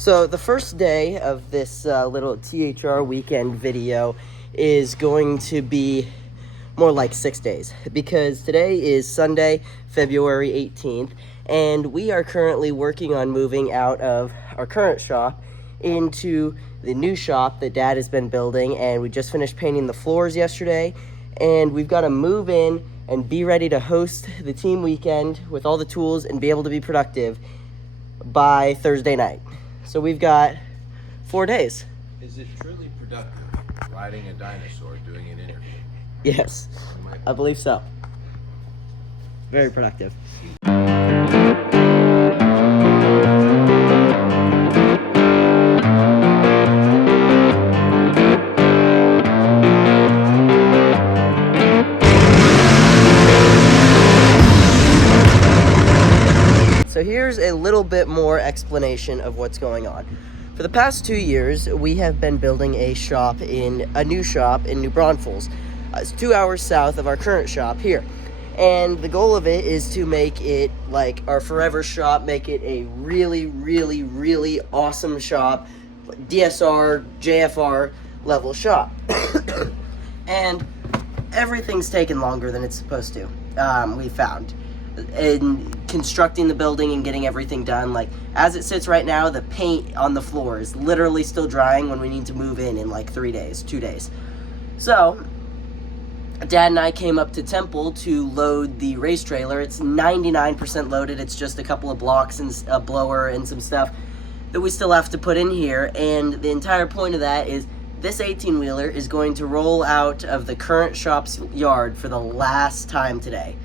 So the first day of this little THR weekend video is going to be more like 6 days, because today is Sunday, February 18th, and we are currently working on moving out of our current shop into the new shop that Dad has been building, and we just finished painting the floors yesterday, and we've got to move in and be ready to host the team weekend with all the tools and be able to be productive by Thursday night. So we've got 4 days. Is it truly productive riding a dinosaur doing an interview? Yes, I believe so. Very productive. So here's a little bit more explanation of what's going on. For the past 2 years, we have been building a new shop in New Braunfels. It's 2 hours south of our current shop here. And the goal of it is to make it like our forever shop, make it a really, really, really awesome shop, DSR, JFR level shop. And everything's taken longer than it's supposed to, we found. In constructing the building and getting everything done, like as it sits right now, the paint on the floor is literally still drying when we need to move in like 2 days. So Dad and I came up to Temple to load the race trailer. It's 99% loaded. It's just a couple of blocks and a blower and some stuff that we still have to put in here. And the entire point of that is this 18-wheeler is going to roll out of the current shop's yard for the last time today,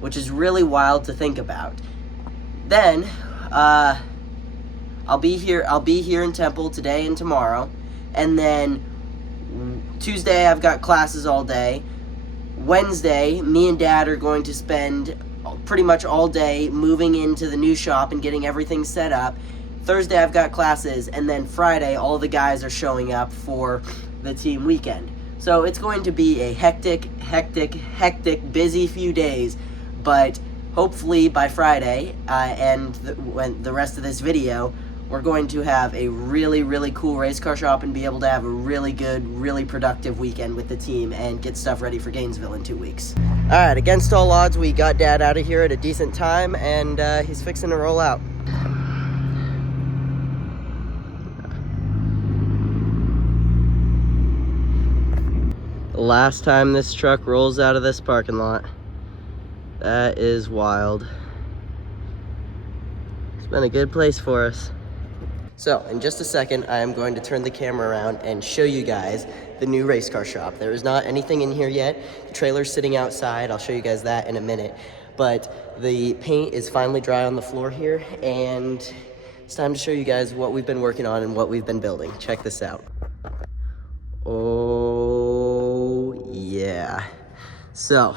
which is really wild to think about. Then, I'll be here in Temple today and tomorrow, and then Tuesday I've got classes all day. Wednesday, me and Dad are going to spend pretty much all day moving into the new shop and getting everything set up. Thursday I've got classes, and then Friday all the guys are showing up for the team weekend. So it's going to be a hectic, busy few days. But hopefully by Friday when the rest of this video, we're going to have a really, really cool race car shop and be able to have a really good, really productive weekend with the team and get stuff ready for Gainesville in 2 weeks. All right, against all odds, we got Dad out of here at a decent time, and he's fixing to roll out. The last time this truck rolls out of this parking lot. That is wild. It's been a good place for us. So, in just a second, I am going to turn the camera around and show you guys the new race car shop. There is not anything in here yet. The trailer's sitting outside. I'll show you guys that in a minute. But the paint is finally dry on the floor here, and it's time to show you guys what we've been working on and what we've been building. Check this out. Oh, yeah. So,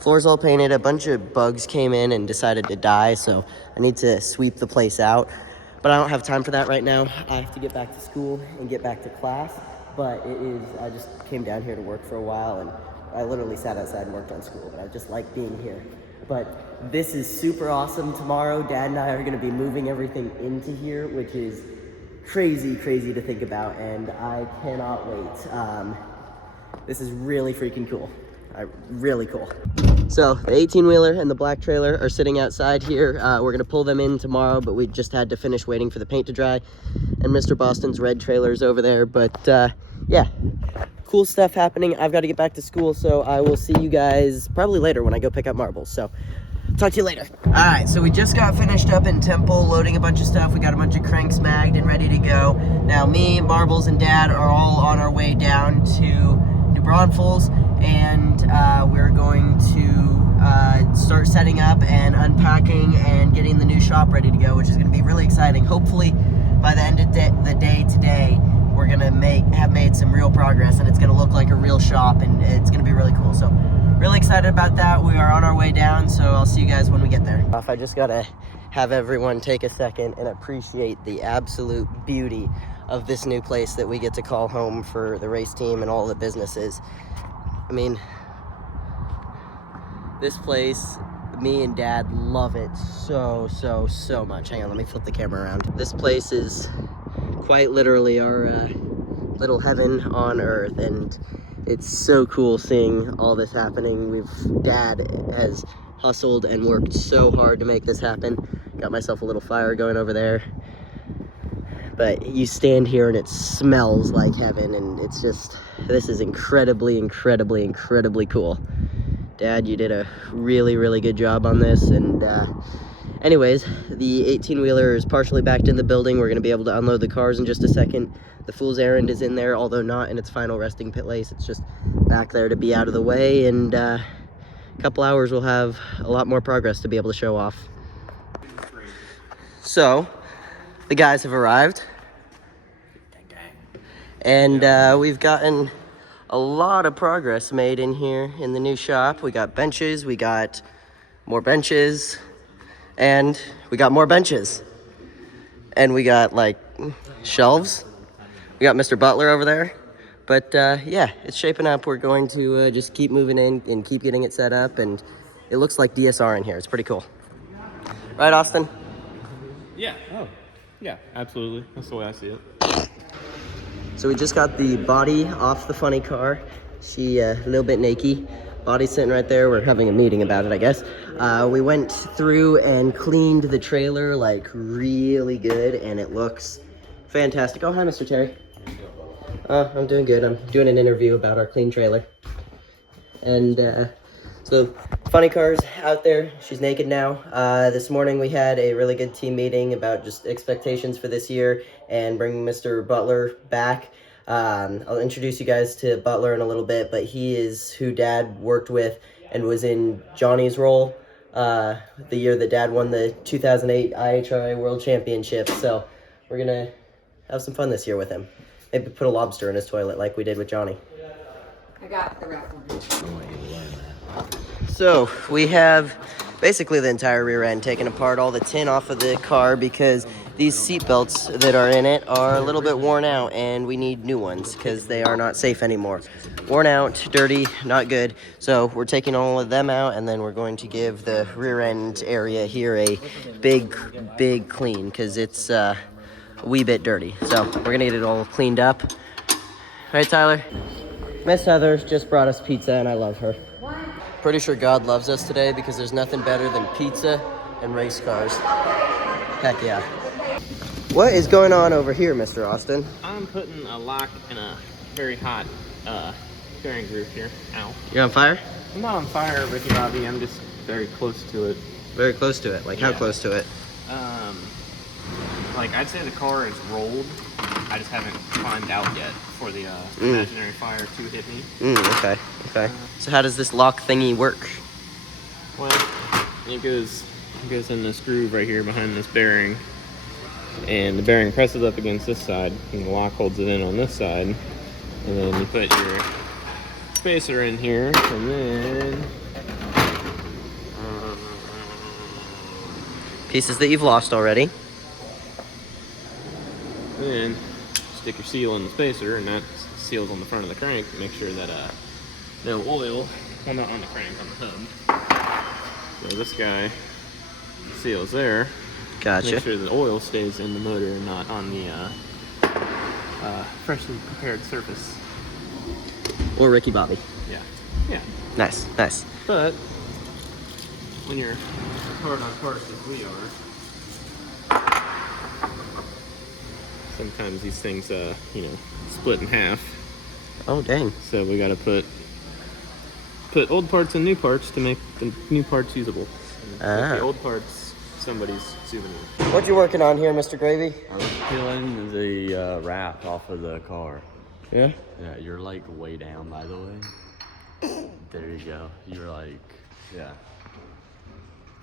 floor's all painted. A bunch of bugs came in and decided to die, so I need to sweep the place out. But I don't have time for that right now. I have to get back to school and get back to class. But I just came down here to work for a while, and I literally sat outside and worked on school, but I just like being here. But this is super awesome. Tomorrow, Dad and I are gonna be moving everything into here, which is crazy to think about, and I cannot wait. This is really freaking cool. Really cool. So the 18-wheeler and the black trailer are sitting outside here. We're gonna pull them in tomorrow, but we just had to finish waiting for the paint to dry. And Mr. Boston's red trailer's over there. But yeah, cool stuff happening. I've got to get back to school, so I will see you guys probably later when I go pick up marbles. So talk to you later. All right, so we just got finished up in Temple loading a bunch of stuff. We got a bunch of cranks magged and ready to go. Now me, Marbles, and Dad are all on our way down to New Braunfels, and we're going to start setting up and unpacking and getting the new shop ready to go, which is going to be really exciting. Hopefully by the end of the day today, we're going to have made some real progress, and it's going to look like a real shop, and it's going to be really cool. So really excited about that. We are on our way down, so I'll see you guys when we get there. I just got to have everyone take a second and appreciate the absolute beauty of this new place that we get to call home for the race team and all the businesses. I mean, this place, me and Dad love it so much. Hang on, let me flip the camera around. This place is quite literally our little heaven on earth, and it's so cool seeing all this happening. Dad has hustled and worked so hard to make this happen. Got myself a little fire going over there. But you stand here and it smells like heaven, and it's just, this is incredibly, incredibly, incredibly cool. Dad, you did a really, really good job on this. And anyways, the 18-wheeler is partially backed in the building. We're gonna be able to unload the cars in just a second. The Fool's Errand is in there, although not in its final resting place. It's just back there to be out of the way, and a couple hours we'll have a lot more progress to be able to show off. So, the guys have arrived, and we've gotten a lot of progress made in here in the new shop. We got benches, we got more benches, and we got more benches. And we got like shelves. We got Mr. Butler over there. But yeah, it's shaping up. We're going to just keep moving in and keep getting it set up, and it looks like DSR in here. It's pretty cool. Right, Austin? Yeah. Oh, yeah, absolutely. That's the way I see it. So we just got the body off the funny car. She a little bit naked. Body's sitting right there. We're having a meeting about it, I guess. We went through and cleaned the trailer like really good, and it looks fantastic. Oh, hi, Mr. Terry. I'm doing good. I'm doing an interview about our clean trailer. And so funny car's out there. She's naked now. This morning we had a really good team meeting about just expectations for this year and bringing Mr. Butler back. I'll introduce you guys to Butler in a little bit, but he is who Dad worked with and was in Johnny's role the year that Dad won the 2008 IHRA World Championship. So we're gonna have some fun this year with him. Maybe put a lobster in his toilet like we did with Johnny. I got the wrap one. So we have basically the entire rear end taken apart, all the tin off of the car, because these seat belts that are in it are a little bit worn out and we need new ones because they are not safe anymore. Worn out, dirty, not good. So we're taking all of them out, and then we're going to give the rear end area here a big clean because it's a wee bit dirty. So we're gonna get it all cleaned up. Right, Tyler? Miss Heather just brought us pizza and I love her. Pretty sure God loves us today because there's nothing better than pizza and race cars. Heck yeah. What is going on over here, Mr. Austin? I'm putting a lock in a very hot bearing groove here. Ow. You're on fire? I'm not on fire, Ricky Bobby. I'm just very close to it. Very close to it. Like how close to it? Like I'd say the car is rolled. I just haven't climbed out yet for the imaginary fire to hit me. Okay. So how does this lock thingy work? Well, it goes in this groove right here behind this bearing, and the bearing presses up against this side, and the lock holds it in on this side, and then you put your spacer in here, and then Pieces that you've lost already. then stick your seal in the spacer, and that seals on the front of the crank to make sure that no oil, well, not on the crank, on the hub. So this guy seals there. Gotcha. Make sure the oil stays in the motor and not on the freshly prepared surface. Or Ricky Bobby. Yeah. Nice. But when you're hard on cars as we are, sometimes these things, split in half. Oh, dang. So we got to put old parts in new parts to make the new parts usable. And make the old parts somebody's souvenir. What you working on here, Mr. Gravy? I was peeling the wrap off of the car. Yeah? Yeah, you're like way down, by the way. There you go. You're like, yeah.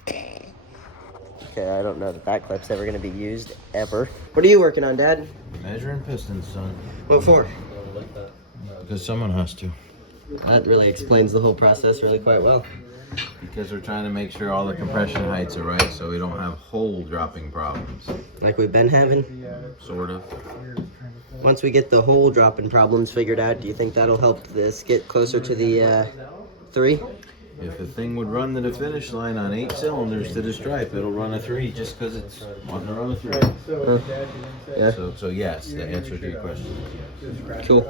Okay, I don't know that clip's ever going to be used, ever. What are you working on, Dad? Measuring pistons, son. What for? Because someone has to. That really explains the whole process really quite well. Because we're trying to make sure all the compression heights are right so we don't have hole dropping problems. Like we've been having? Sort of. Once we get the hole dropping problems figured out, do you think that'll help this get closer to the 3? if the thing would run to the finish line on 8 cylinders to the stripe, it'll run a 3 just because it's wanting to run a 3. Yeah. So yes, the answer to your question is yes. Cool.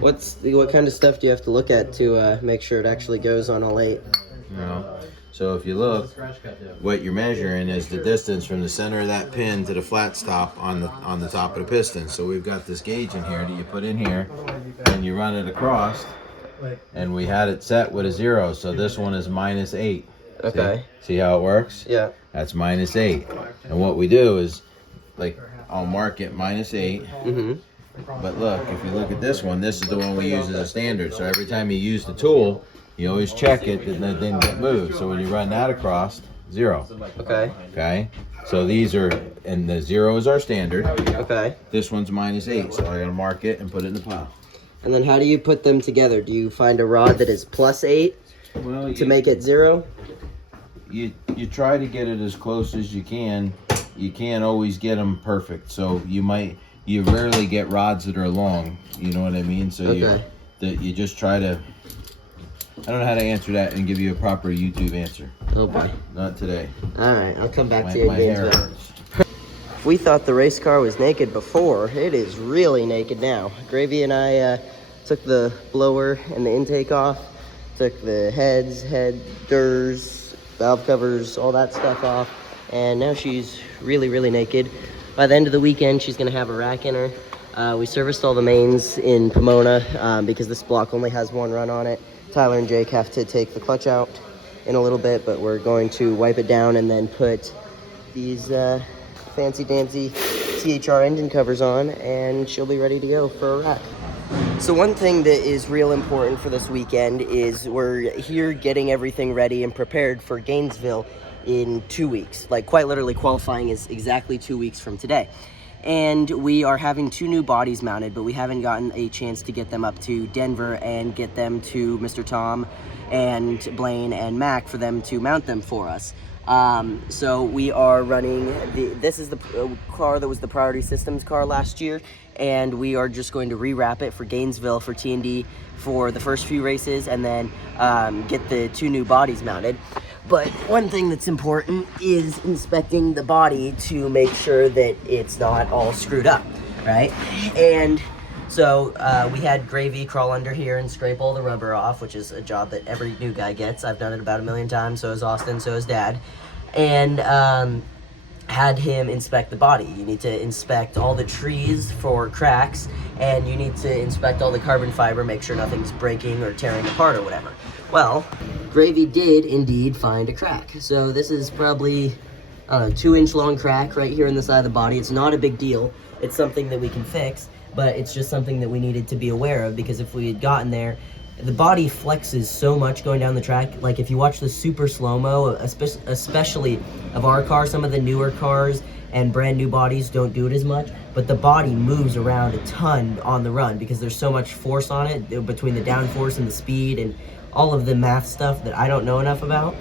What kind of stuff do you have to look at to make sure it actually goes on all 8? You know, so if you look, what you're measuring is the distance from the center of that pin to the flat stop on the top of the piston. So we've got this gauge in here that you put in here, and you run it across, and we had it set with a 0. So this one is -8. Okay. See how it works? Yeah. That's -8. And what we do is, like, I'll mark it -8. Mm-hmm. But look, if you look at this one, this is the one we use as a standard. So every time you use the tool, you always check it that it didn't get moved. So when you run that across, 0. Okay. Okay? So these are, and the 0 is our standard. Okay. This one's -8. So I gotta mark it and put it in the pile. And then how do you put them together? Do you find a rod that is +8 Well, to make it 0? you try to get it as close as you can. You can't always get them perfect. So you rarely get rods that are long. You know what I mean? So Okay. you just try to. I don't know how to answer that and give you a proper YouTube answer. Oh boy. Not today. All right, I'll come back to you in My hair Gainesville. hurts. If we thought the race car was naked before, it is really naked now. Gravy and I took the blower and the intake off, took the headers, valve covers, all that stuff off, and now she's really, really naked. By the end of the weekend, she's gonna have a rack in her. We serviced all the mains in Pomona because this block only has 1 run on it. Tyler and Jake have to take the clutch out in a little bit, but we're going to wipe it down and then put these fancy-dancy THR engine covers on, and she'll be ready to go for a rack. So one thing that is real important for this weekend is we're here getting everything ready and prepared for Gainesville in 2 weeks. Like, quite literally, qualifying is exactly 2 weeks from today. And we are having 2 new bodies mounted, but we haven't gotten a chance to get them up to Denver and get them to Mr. Tom and Blaine and Mac for them to mount them for us. So we are running, this is the car that was the Priority Systems car last year, and we are just going to rewrap it for Gainesville for T&D for the first few races, and then get the 2 new bodies mounted. But one thing that's important is inspecting the body to make sure that it's not all screwed up, right? And so we had Gravy crawl under here and scrape all the rubber off, which is a job that every new guy gets. I've done it about 1,000,000 times, so has Austin, so has Dad. And had him inspect the body. You need to inspect all the trees for cracks, and you need to inspect all the carbon fiber, make sure nothing's breaking or tearing apart or whatever. Well, Gravy did indeed find a crack. So this is probably a 2-inch long crack right here in the side of the body. It's not a big deal. It's something that we can fix, but it's just something that we needed to be aware of, because if we had gotten there, the body flexes so much going down the track. Like, if you watch the super slow-mo, especially of our car, some of the newer cars and brand new bodies don't do it as much, but the body moves around a ton on the run because there's so much force on it between the downforce and the speed and all of the math stuff that I don't know enough about.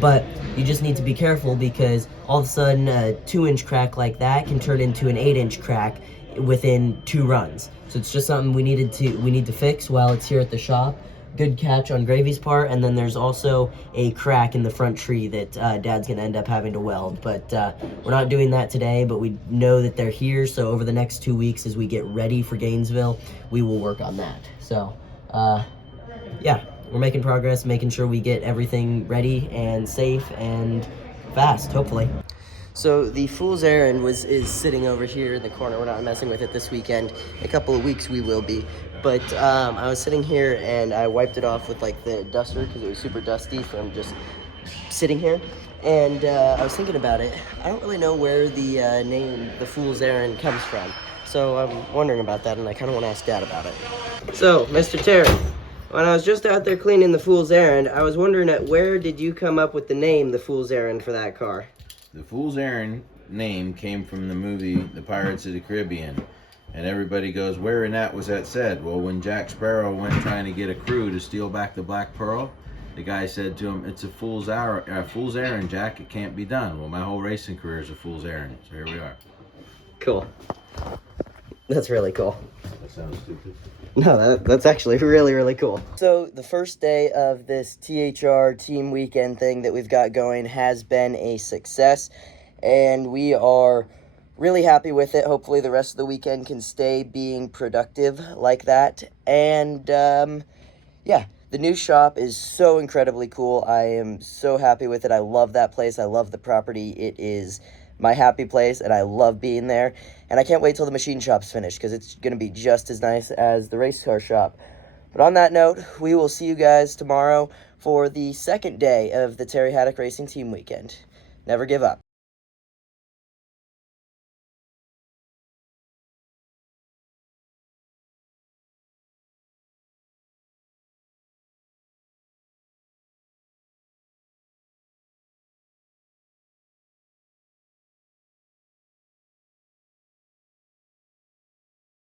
But you just need to be careful, because all of a sudden a 2-inch crack like that can turn into an 8-inch crack within 2 runs. So it's just something we need to fix while it's here at the shop. Good catch on Gravy's part. And then there's also a crack in the front tree that Dad's gonna end up having to weld. But we're not doing that today, but we know that they're here. So over the next 2 weeks, as we get ready for Gainesville, we will work on that. So yeah, we're making progress, making sure we get everything ready and safe and fast, hopefully. So the Fool's Errand is sitting over here in the corner. We're not messing with it this weekend. In a couple of weeks we will be. But I was sitting here and I wiped it off with like the duster because it was super dusty from just sitting here. And I was thinking about it. I don't really know where the name The Fool's Errand comes from. So I'm wondering about that, and I kind of want to ask Dad about it. So, Mr. Terry, when I was just out there cleaning the Fool's Errand, I was wondering where did you come up with the name The Fool's Errand for that car? The Fool's Errand name came from the movie The Pirates of the Caribbean. And everybody goes, where in that was that said? Well, when Jack Sparrow went trying to get a crew to steal back the Black Pearl, the guy said to him, it's a fool's errand, Jack. It can't be done. Well, my whole racing career is a fool's errand. So here we are. Cool. That's really cool. That sounds stupid. No, that's actually really, really cool. So the first day of this THR team weekend thing that we've got going has been a success, and we are really happy with it. Hopefully the rest of the weekend can stay being productive like that. And yeah, the new shop is so incredibly cool. I am so happy with it. I love that place. I love the property. It is my happy place, and I love being there. And I can't wait till the machine shop's finished, because it's going to be just as nice as the race car shop. But on that note, we will see you guys tomorrow for the second day of the Terry Haddock Racing Team Weekend. Never give up.